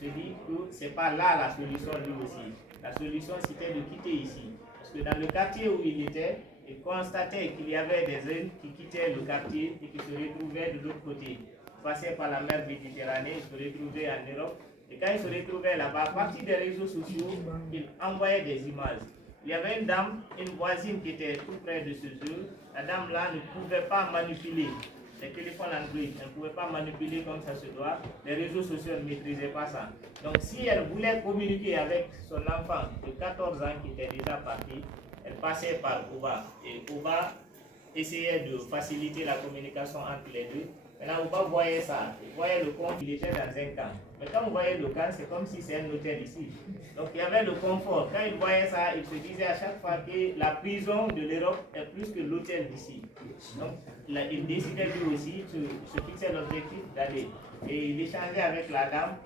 se dit que ce n'est pas là la solution lui aussi. La solution, c'était de quitter ici. Parce que dans le quartier où il était, il constatait qu'il y avait des jeunes qui quittaient le quartier et qui se retrouvaient de l'autre côté. Ils passaient par la mer Méditerranée, ils se retrouvaient en Europe. Et quand ils se retrouvaient là-bas, à partir des réseaux sociaux, ils envoyaient des images. Il y avait une dame, une voisine qui était tout près de ce jeu. La dame-là ne pouvait pas manipuler les téléphones Android, elle ne pouvait pas manipuler comme ça se doit. Les réseaux sociaux ne maîtrisaient pas ça. Donc si elle voulait communiquer avec son enfant de 14 ans qui était déjà parti, elle passait par Uba. Et Uba essayait de faciliter la communication entre les deux. Maintenant, Uba voyait ça. Il voyait le compte, il était dans un camp. Mais quand vous voyez le camp, c'est comme si c'est un hôtel ici. Donc il y avait le confort. Quand il voyait ça, il se disait à chaque fois que la prison de l'Europe est plus que l'hôtel d'ici. Donc il décidait lui aussi, se fixait l'objectif d'aller. Et il échangeait avec la dame.